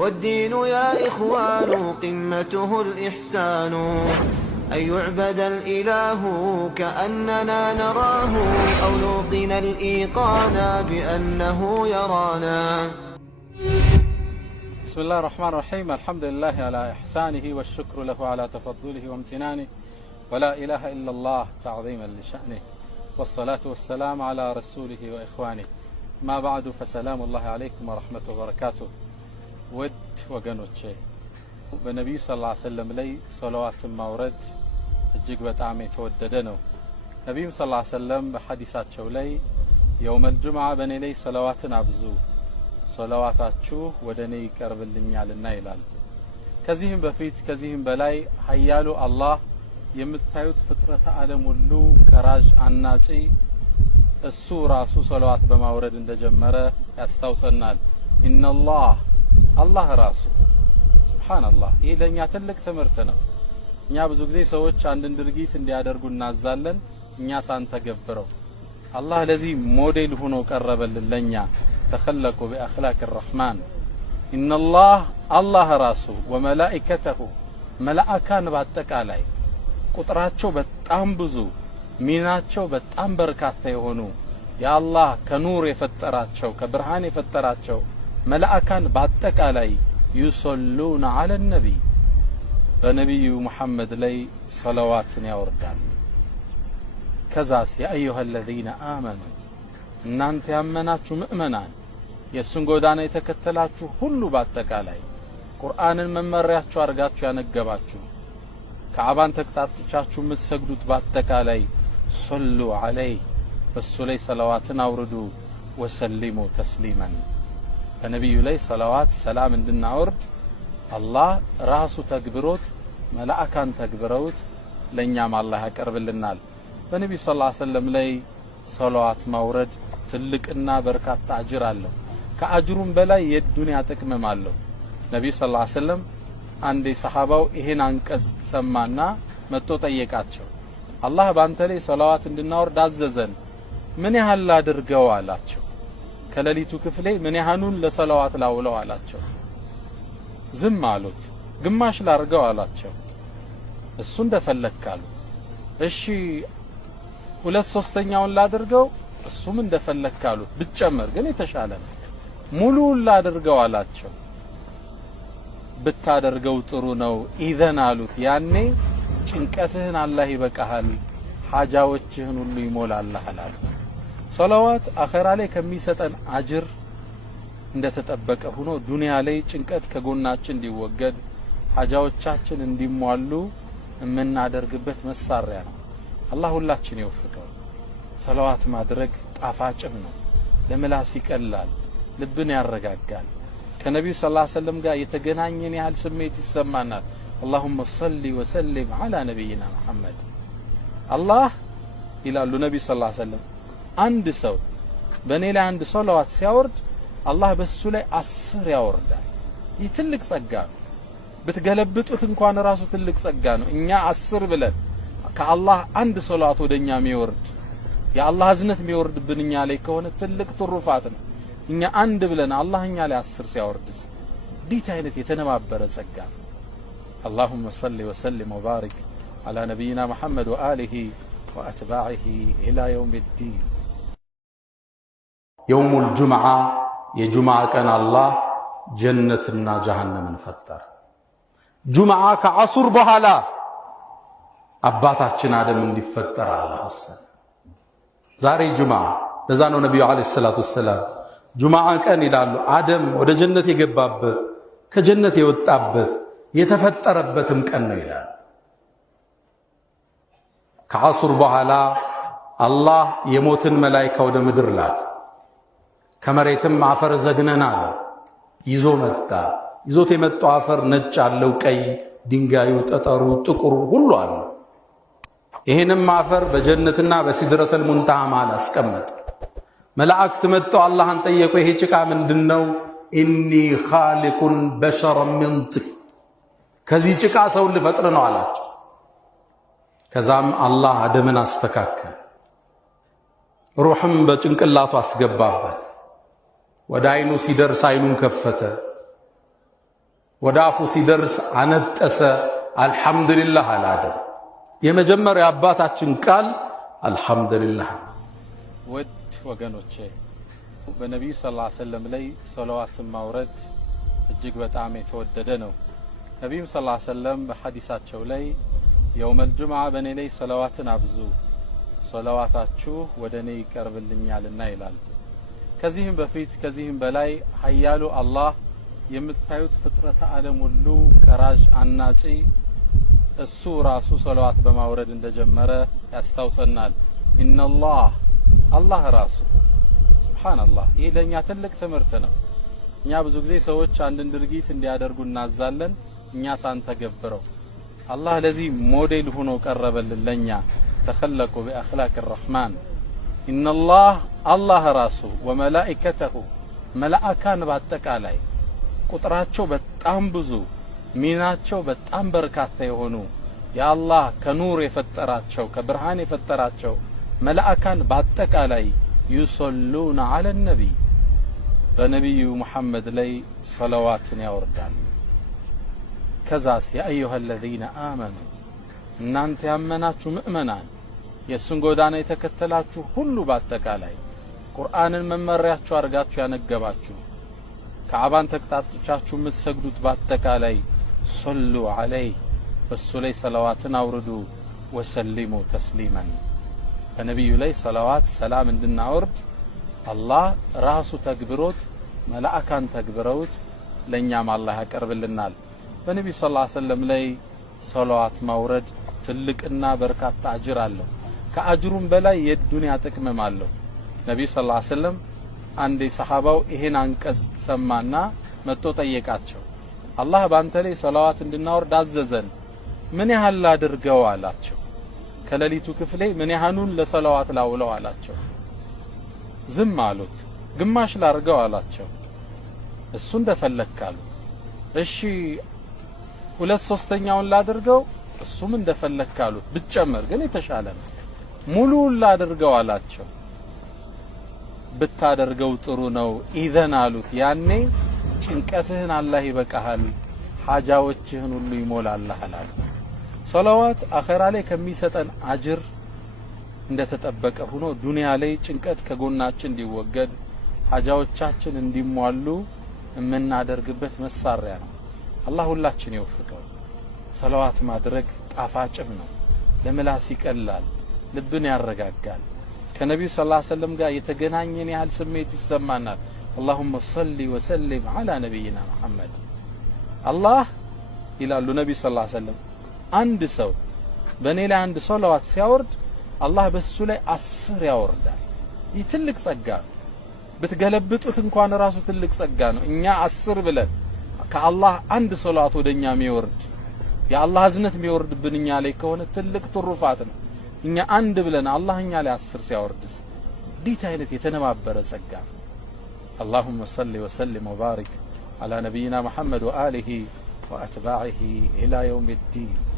والدين يا إخوان قمته الإحسان أن يعبد الإله كأننا نراه أو نوقن الإيقان بأنه يرانا. بسم الله الرحمن الرحيم. الحمد لله على إحسانه والشكر له على تفضله وامتنانه ولا إله إلا الله تعظيما لشأنه والصلاة والسلام على رسوله وإخوانه ما بعد فسلام الله عليكم ورحمة وبركاته. ود وقنوتشي በነቢዩ ሰለላሁ ዐለይሂ ወሰለም ላይ ሰለዋትን ማውረድ እጅግ በጣም የተወደደ ነው። ነቢዩ ሰለላሁ ዐለይሂ ወሰለም በሐዲሳቸው ላይ የውመል ጁምዓ በእኔ ላይ ሰለዋትን አብዙ፣ ሰለዋታችሁ ወደ እኔ ይቀርብልኛልና ይላል። ከዚህም በፊት ከዚህም በላይ ኃያሉ አላህ የምታዩት ፍጥረተ ዓለም ሁሉ ቀራጅ አናጺ እሱ ራሱ ሰለዋት በማውረድ እንደጀመረ ያስታውሰናል። ኢነላህ አላህ ራሱ ሱብሃንአላህ። ይህ ለኛ ትልቅ ትምህርት ነው። እኛ ብዙ ጊዜ ሰዎች አንድን ድርጊት እንዲያደርጉ እናዛለን፣ እኛ ሳንተገብረው አላህ ለዚህ ሞዴል ሆኖ ቀረበልን ለኛ። ተኸለቁ ቢአኽላቅ الرحمن ኢነላህ አላህ ራሱ ወመላኢከተሁ መላእካን በአጠቃላይ ቁጥራቸው በጣም ብዙ ሚናቸው በጣም በርካታ የሆኑ የአላህ ከኑር የፈጠራቸው ከብርሃን የፈጠራቸው መላእካን በአጠቃላይ يصلون على النبي በነቢዩ መሐመድ ላይ ሰለዋትን ያወርዳል። ከዛስ ያ አዩሃ الذين آمنوا እናንተ ያመናችሁ ምእመናን የእሱን ጎዳና የተከተላችሁ ሁሉ በአጠቃላይ ቁርአንን መመሪያችሁ አድርጋችሁ ያነገባችሁ ከዓባን ተቅጣጥቻችሁ የምትሰግዱት በአጠቃላይ ሶሉ ዐለይህ በሱ ላይ ሰለዋትን አውርዱ ወሰሊሙ ተስሊመን በነቢዩ ላይ ሰለዋት ሰላም እንድናወርድ አላህ ራሱ ተግብሮት መላእካን ተግብረውት ለኛም አላህ ያቀርብልናል። በነቢዩ ሰለላሁ ዐለይሂ ወሰለም ላይ ሰለዋት ማውረድ ትልቅና በርካታ አጅር አለው። ከአጅሩም በላይ የዱንያ ጥቅምም አለው። ነቢዩ ሰለላሁ ዐለይሂ ወሰለም አንዴ ሰሃባው ይሄን አንቀጽ ሰማና መጥቶ ጠየቃቸው። አላህ ባንተ ላይ ሰለዋት እንድናወርድ አዘዘን፣ ምን ያህል አድርገው አላቸው። ከሌሊቱ ክፍሌ ምን ያህሉን ለሰለዋት ላውለው አላቸው። ዝም አሉት። ግማሽ ላርገው አላቸው። እሱ እንደፈለክ አሉት። እሺ 2/3ኛውን ላድርገው፣ እሱም እንደፈለክ አሉት። ብጨመር ግን የተሻለ ነው። ሙሉውን ላድርገው አላቸው። ብታደርገው ጥሩ ነው። ኢዘን አሉት። ያኔ ጭንቀትህን አላህ ይበቃሃል፣ ሐጃዎችህን ሁሉ ይሞላልሃል አሉት። ሰለዋት አኺራ ላይ ከሚሰጠን አጅር እንደተጠበቀ ሆኖ ዱንያ ላይ ጭንቀት ከጎናችን እንዲወገድ ሐጃዎቻችን እንዲሟሉ የምናደርግበት መሳሪያ ነው። አላህ ሁላችን ይወፍቀው። ሰለዋት ማድረግ ጣፋጭም ነው፣ ለምላስ ይቀላል፣ ልብን ያረጋጋል። ከነቢዩ ሰለላሁ ዐለይሂ ወሰለም ጋር የተገናኘን ያህል ስሜት ይሰማናል። اللهم صل وسلم على نبينا محمد አላህ ይላሉ ነቢዩ ሰለላሁ ዐለይሂ ወሰለም አንድ ሰው በእኔ ላይ አንድ ሰለዋት ሲያወርድ አላህ በሱ ላይ 10 ያወርዳል። ይህ ትልቅ ጸጋ ነው። ብትገለብጡት እንኳን ራሱ ትልቅ ጸጋ ነው። እኛ 10 ብለን ከአላህ አንድ ሰለዋት ወደኛ የሚወርድ የአላህ እዝነት የሚወርድብን እኛ ላይ ከሆነ ትልቅ ትሩፋት ነው። እኛ አንድ ብለን አላህ እኛ ላይ 10 ሲያወርድስ እንዴት አይነት የተነባበረ ጸጋ ነው። اللهم صل وسلم وبارك على نبينا محمد وآله وأتباعه إلى يوم الدين. يوم الجمعة የጁምዓ ቀን አላህ ጀነትና ጀሃነምን ፈጠረ። ጁምዓ ከዐሱር በኋላ አባታችን አደም እንዲፈጠር አላህ ወሰነ። ዛሬ ጁምዓ ለዛ ነው ነብዩ አለይሂ ሰላቱ ወሰላም ጁምዓ ቀን ይላሉ አደም ወደ ጀነት የገባበት ከጀነት የወጣበት የተፈጠረበትም ቀን ነው ይላል። ከዐሱር በኋላ አላህ የሞትን መላእክት ወደ ምድር ላከ። ከመሬትም አፈር ዘግነን አለ ይዞ መጣ። ይዞት የመጣው አፈር ነጭ አለው፣ ቀይ ድንጋዩ፣ ጠጠሩ፣ ጥቁሩ ሁሉ አለ። ይሄንም አፈር በጀነትና በሲድረተል ሙንተሃ ማል አስቀመጠ። መላእክት መጥተው አላህን ጠየቁ፣ ይሄ ጭቃ ምንድነው? ኢኒ ኻሊቁን በሸረን ሚን ጢን፣ ከዚህ ጭቃ ሰው ልፈጥር ነው አላቸው። ከዛም አላህ አደምን አስተካከለ። ሩህም በጭንቅላቱ አስገባበት። ወደ አይኑ ሲደርስ አይኑን ከፈተ። ወዳፉ ሲደርስ አነጠሰ አልহামዱሊላህ አላለም። የመጀመሪያ አባታችን ቃል አልহামዱሊላህ። ውድ ወገኖቼ በነብዩ ሰለላሁ ዐለይሂ ወሰለም ላይ ሰለዋትን ማውረድ እጅግ በጣም የተወደደ ነው። ነብዩ ሰለላሁ ዐለይሂ ወሰለም በሐዲሳቸው ላይ የውመል ጁምዓ በኔ ላይ ሰለዋትን አብዙ ሰለዋታችሁ ወደኔ ይቀርብልኛልና ይላል። ከዚህም በፊት ከዚህም በላይ ኃያሉ አላህ የምታዩት ፍጥረተ ዓለም ሁሉ ቀራጭ አናጪ እሱ ራሱ ሰለዋት በማውረድ እንደጀመረ ያስታውሰናል። ኢነላህ አላህ ራሱ ሱብሃንአላህ። ይሄ ለኛ ትልቅ ትምህርት ነው። እኛ ብዙ ጊዜ ሰዎች አንድን ድርጊት እንዲያደርጉ እናዛለን፣ እኛ ሳንተገብረው አላህ ለዚህ ሞዴል ሆኖ ቀረበልን ለኛ። ተኸለቁ ቢአኽላቅ الرحማን ኢነላህ አላህ ራሱ ወመላኢከተሁ መላእካን በአጠቃላይ ቁጥራቸው በጣም ብዙ ሚናቸው በጣም በርካታ የሆኑ የአላህ ከኑር የፈጠራቸው ከብርሃን የፈጠራቸው መላእካን በአጠቃላይ ዩሰሉና ዐለ ነቢይ በነቢዩ ሙሐመድ ላይ ሰለዋትን ያወርዳሉ። ከዛስ ያ አዩሃ الذين آمنوا እናንተ ያመናችሁ ምእመናን የሱን ጎዳና የተከተላችሁ ሁሉ በአጠቃላይ ቁርአንን መመሪያችሁ አርጋችሁ ያነገባችሁ ከአባን ተቅጣጥቻችሁ የምትሰግዱት በአጠቃላይ ሶሉ ዐለይሂ በሱ ላይ ሰለዋትን አውርዱ ወሰሊሙ ተስሊማን በነቢዩ ላይ ሰለዋት ሰላም እንድናወርድ አላህ ራሱ ተግብሮት መላእካን ተግብረውት ለኛም አላህ ያቀርብልናል። በነቢዩ ሰለላሁ ዐለይሂ ወሰለም ላይ ሰለዋት ማውረድ ትልቅና በርካታ አጅር አለው። ከአጅሩም በላይ የዱንያ ጥቅምም አለው። ነቢዩ ሰለላሁ ዐለይሂ ወሰለም አንዴ ሰሃባው ይሄን አንቀጽ ሰማና መጥቶ ጠየቃቸው። አላህ ባንተ ላይ ሰለዋት እንድናወርድ አዘዘን፣ ምን ያህል ላድርገው አላቸው። ከሌሊቱ ክፍሌ ምን ያህሉን ለሰለዋት ላውለው አላቸው። ዝም አሉት። ግማሽ ላርገው አላቸው። እሱ እንደፈለክ አሉት። እሺ 2/3ኛውን ላድርገው፣ እሱም እንደፈለክ አሉት። ብትጨምር ግን የተሻለ ነው። ሙሉውን ላድርገው አላቸው። ብታደርገው ጥሩ ነው ኢዘን አሉት። ያኔ ጭንቀትህን አላህ ይበቃሃል፣ ሐጃዎችህን ሁሉ ይሞላልሃል አሉት። ሰለዋት አኺራ ላይ ከሚሰጠን አጅር እንደተጠበቀ ሆኖ ዱንያ ላይ ጭንቀት ከጎናችን እንዲወገድ ሐጃዎቻችን እንዲሟሉ የምናደርግበት መሳሪያ ነው። አላህ ሁላችን ይወፍቀው። ሰለዋት ማድረግ ጣፋጭም ነው፣ ለምላስ ይቀላል፣ ልብን ያረጋጋል። ከነቢዩ ሰለላሁ ዐለይሂ ወሰለም ጋር የተገናኘን ያህል ስሜት ይሰማናል። اللهم صل وسلم على نبينا محمد አላህ ይላሉ ነቢዩ ሰለላሁ ዐለይሂ ወሰለም አንድ ሰው በእኔ ላይ አንድ ሰለዋት ሲያወርድ አላህ በሱ ላይ 10 ያወርዳል። ይህ ትልቅ ጸጋ ነው። ብትገለብጡት እንኳን ራሱ ትልቅ ጸጋ ነው። እኛ 10 ብለን ከአላህ አንድ ሰለዋት ወደኛ የሚወርድ የአላህ እዝነት የሚወርድብን እኛ ላይ ከሆነ ትልቅ ትሩፋት ነው። እኛ አንድ ብለን አላህ እኛ ላይ 10 ሲያወርድስ እንዴት አይነት የተነባበረ ጸጋ ነው። اللهم صل وسلم وبارك على نبينا محمد وآله وأتباعه إلى يوم الدين.